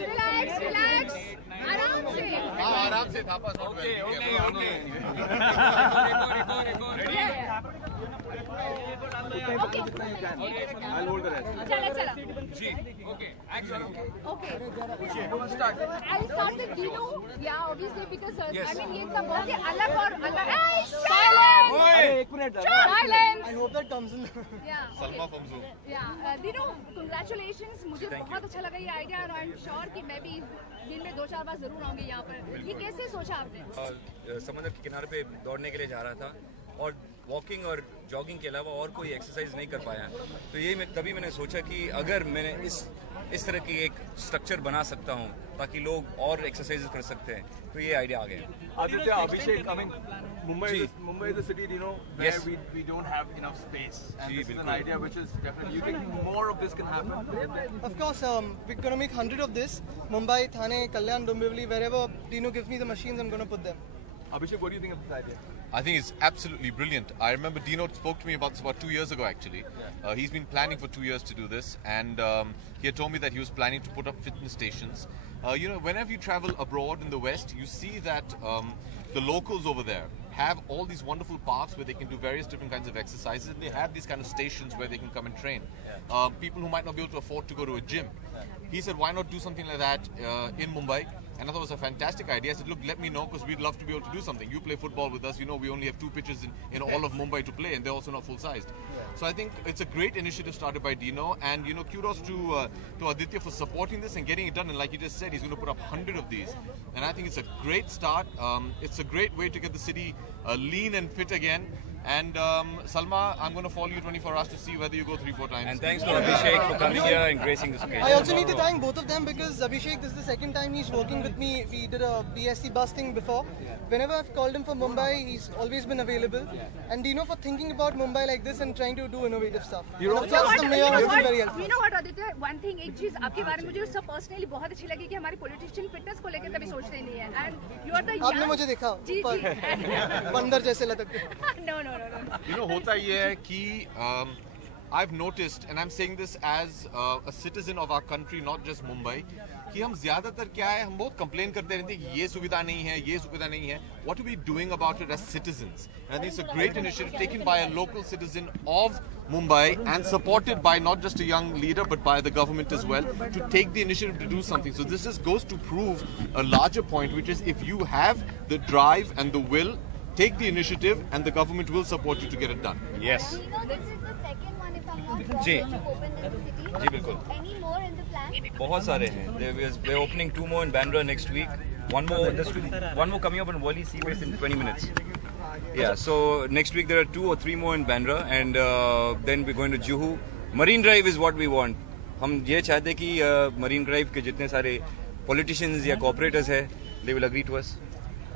Relax relax आराम से Thapa okay चला चला जी okay action Okay. I'll start with Dino. Yeah, obviously because I mean ये सब बहुत ही अलग और अलग. Silence. Silence. I hope that comes in. Yeah. Salma फमजू Yeah. Dino, congratulations. मुझे बहुत अच्छा लगा ये आइडिया और I'm sure कि मैं भी दिन में 2-4 बार जरूर आऊंगी यहाँ पर. ये कैसे सोचा आपने? समंदर के किनारे पे दौड़ने के लिए जा रहा था और वॉकिंग और जॉगिंग के अलावा और कोई एक्सरसाइज नहीं कर पाया, तो यही तभी मैंने सोचा कि अगर मैंने इस तरह की एक स्ट्रक्चर बना सकता हूँ ताकि लोग और एक्सरसाइज कर सकते हैं, तो ये आइडिया आ गया. Aditya, Abhishek, I mean, Mumbai is a city, you know, where Yes. we don't have enough space. And Ji, this is an bilkul. idea which is definitely, you think more of this can happen? Of course, we're gonna make 100 of this. Mumbai, Thane, Kalyan, Dombivli, wherever Dino gives me the machines, I'm gonna put them. Abhishek, what do you think of this idea? I think it's absolutely brilliant. I remember Dino spoke to me about this about 2 years ago actually. He's been planning for 2 years to do this, and he had told me that he was planning to put up fitness stations. You know, whenever you travel abroad in the West, you see that the locals over there have all these wonderful parks where they can do various different kinds of exercises, and they have these kind of stations where they can come and train. People who might not be able to afford to go to a gym. He said, why not do something like that in Mumbai? And I thought it was a fantastic idea. I said, look, let me know because we'd love to be able to do something. You play football with us. You know, we only have 2 pitches in all of Mumbai to play, and they're also not full-sized. So I think it's a great initiative started by Dino. And, you know, kudos to Aditya for supporting this and getting it done. And like he just said, he's going to put up 100 of these. And I think it's a great start. It's a great way to get the city lean and fit again. And Salma, I'm going to follow you 24 hours to see whether you go 3-4 times. And thanks to Abhishek for coming here and gracing this occasion. I also need to thank both of them because Abhishek, this is the second time he's working with me. We did a BSC bus thing before. Whenever I've called him for Mumbai, he's always been available. And Dino for thinking about Mumbai like this and trying to do innovative stuff. And of course, the mayor has been very helpful. You know what, Aditya? One thing, एक चीज आपके बारे में मुझे सब personally बहुत अच्छी लगी कि हमारे पॉलिटिशियन फिटनेस को लेकर कभी सोचते नहीं है. And you are the आपने मुझे देखा जी ऊपर बंदर जैसे लटकते. No. You know, होता ये है कि I've noticed, and I'm saying this as a citizen of our country, not just Mumbai, कि हम ज़्यादातर क्या है, हम बहुत complain करते रहते हैं कि ये सुविधा नहीं है, ये सुविधा नहीं है. What are we doing about it as citizens? And I think it's a great initiative taken by a local citizen of Mumbai and supported by not just a young leader but by the government as well to take the initiative to do something. So this just goes to prove a larger point, which is if you have the drive and the will, take the initiative and the government will support you to get it done. Yes. You know, this is the second one, if I'm not wrong, ji. that you opened in the city. जी बिल्कुल. Any more in the plan? बहुत सारे हैं. We're opening 2 more in Bandra next week. One more coming up on Wally Seabase in 20 minutes. Yeah, so next week there are 2 or 3 more in Bandra, and then we're going to Juhu. Marine Drive is what we want. हम ये चाहते हैं कि Marine Drive के जितने सारे politicians या corporators हैं, they will agree to us.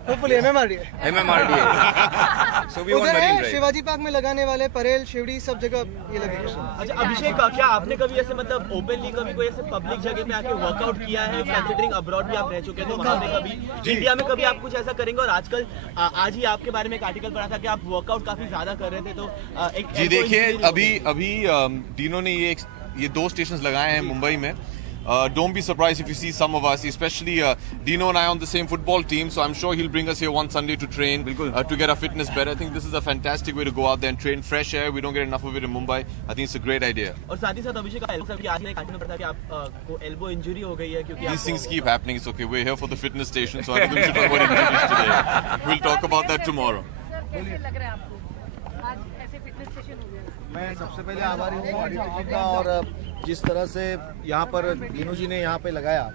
Hopefully MMRDA. MMRDA. So we want उधर Marine है Drive. शिवाजी पार्क में लगाने वाले परेल शिवड़ी सब जगह ये लगेगा. अच्छा अभिषेक, क्या आपने कभी ऐसे मतलब ओपनली कभी कोई ऐसे पब्लिक जगह पे आके वर्कआउट किया है? कंसिडरिंग अब्रॉड भी आप रह चुके हैं, तो वहाँ पे कभी इंडिया में कभी आप कुछ ऐसा करेंगे? और आजकल आज ही आपके बारे में एक आर्टिकल पढ़ा था कि आप वर्कआउट काफी ज्यादा कर रहे थे, तो एक जी देखिए, अभी डीनो ने ये 2 स्टेशंस लगाए हैं मुंबई में. Don't be surprised if you see some of us, especially Dino and I on the same football team, so I'm sure he'll bring us here one Sunday to train, to get our fitness better. I think this is a fantastic way to go out there and train fresh air. We don't get enough of it in Mumbai. I think it's a great idea. और साथ ही साथ अभिषेक आज एक article पढ़ा था कि आपको elbow injury हो गई है क्योंकि These things keep happening. It's okay. We're here for the fitness station, so I'm going to talk about injuries today. We'll talk about that tomorrow. Sir कैसे लग रहा है आपको आज ऐसे फिटनेस स्टेशन हो गया? मैं सबसे पहले आभारी हूँ आदित्य जी का, और जिस तरह से यहाँ पर दीनू जी ने यहाँ पे लगाया,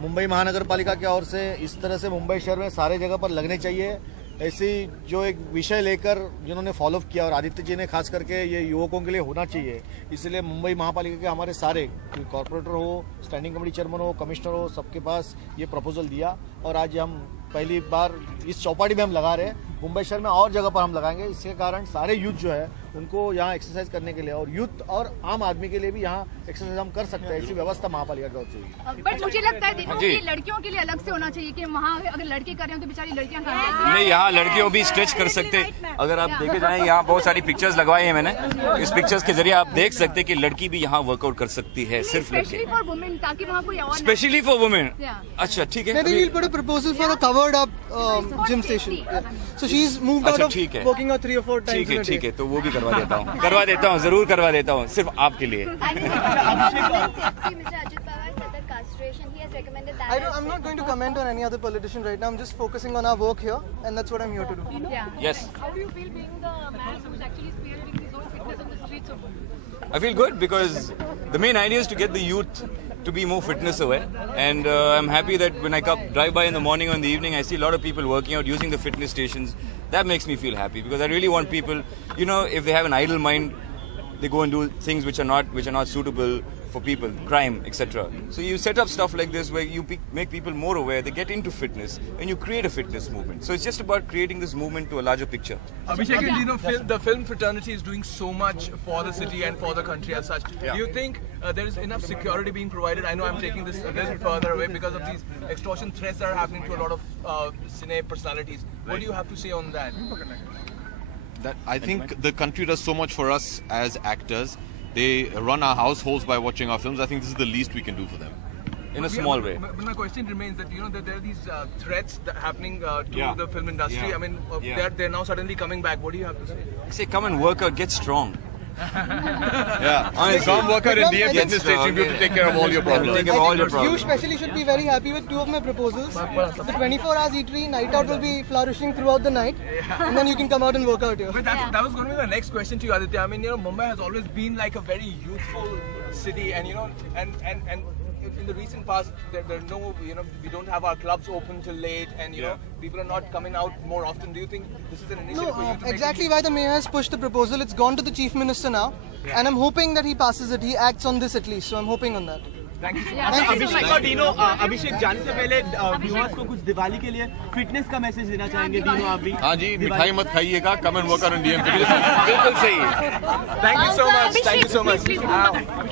मुंबई महानगर पालिका की ओर से इस तरह से मुंबई शहर में सारे जगह पर लगने चाहिए. ऐसी जो एक विषय लेकर जिन्होंने फॉलो किया, और आदित्य जी ने खास करके ये युवकों के लिए होना चाहिए, इसलिए मुंबई महापालिका के हमारे सारे कॉर्पोरेटर हो, स्टैंडिंग कमेटी चेयरमैन हो, कमिश्नर हो, सबके पास ये प्रपोजल दिया और आज हम पहली बार इस चौपाटी में हम लगा रहे हैं. मुंबई शहर में और जगह पर हम लगाएंगे। इसके कारण सारे यूथ जो है उनको यहाँ एक्सरसाइज करने के लिए और यूथ और आम आदमी के लिए भी यहाँ एक्सरसाइज हम कर सकते हैं। ऐसी व्यवस्था महापालिका की ओर से हुई। बट मुझे लगता है दिनों की लड़कियों के लिए अलग से होना चाहिए कि वहाँ अगर लड़के कर रहे हो तो बेचारी लड़कियाँ कर रही हैं। नहीं, यहाँ लड़कियों भी स्ट्रेच कर सकते। अगर आप देखे जाएं, यहाँ बहुत सारी पिक्चर्स लगवाई हैं मैंने। इस पिक्चर्स के जरिए आप देख सकते हैं कि लड़की भी यहाँ वर्कआउट कर सकती है, सिर्फ लड़के। स्पेशली फॉर वुमेन, ताकि वहाँ कोई और स्पेशली फॉर वुमेन। Yeah. अच्छा, ठीक है। Maybe we'll put a proposal for a covered up gym station. Yeah. So she's moved out अच्छा, of ठीक है। working out 3 or 4 times ठीक in है, a ठीक day. है, तो वो भी करवा देता हूँ, जरूर करवा देता हूँ, सिर्फ आपके लिए। Mr. Ajit Pawar said that castration, he has recommended that. I'm not going to comment on any other politician right now. I'm just focusing on our work here, and that's what I'm here to do. Yeah. Yes. How do you feel being the man who's actually spearheading this whole fitness on the streets of Mumbai? I feel good because the main idea is to get the youth to be more fitness aware, and I'm happy that when I drive by in the morning or in the evening, I see a lot of people working out using the fitness stations. That makes me feel happy because I really want people, you know, if they have an idle mind, they go and do things which are not suitable for people, crime, etc. So you set up stuff like this where you make people more aware, they get into fitness, and you create a fitness movement. So it's just about creating this movement to a larger picture. Abhishek, you know, the film fraternity is doing so much for the city and for the country as such. Yeah. Do you think there is enough security being provided? I know I'm taking this a little further away because of these extortion threats that are happening to a lot of cine personalities. What do you have to say on that? That I think the country does so much for us as actors. They run our households by watching our films. I think this is the least we can do for them. In a small way. But my question remains that, you know, that there are these threats that happening to Yeah. the film industry. Yeah. I mean, Yeah. they're now suddenly coming back. What do you have to say? I say, come and work out, get strong. Yeah. Honestly. Come work out in DM Get Fitness strong, Station. We'll yeah. take care of all your problems. Take care of all your You problems. especially should be very happy with 2 of my proposals. The 24 hours eatery, night out will be flourishing throughout the night, and then you can come out and work out here. But that was going to be the next question to you, Aditya. I mean, you know, Mumbai has always been like a very youthful city, and you know, and in the recent past, there are no, you know, we don't have our clubs open till late, and you know, people are not coming out more often. Do you think this is an initiative for you to Exactly why the mayor has pushed the proposal. It's gone to the chief minister now, and I'm hoping that he passes it. He acts on this at least, so I'm hoping on that. Thank you. Yeah, Thank thank you you so Abhishek much. और Dino, अभिषेक जाने से पहले viewers को कुछ दिवाली के लिए fitness का message देना चाहेंगे डीनो आप भी? हाँ जी, मिठाई मत खाइएगा. Come and work out in DM Fitness Station. बिल्कुल सही. Thank you so much. Thank you so much. Please, please,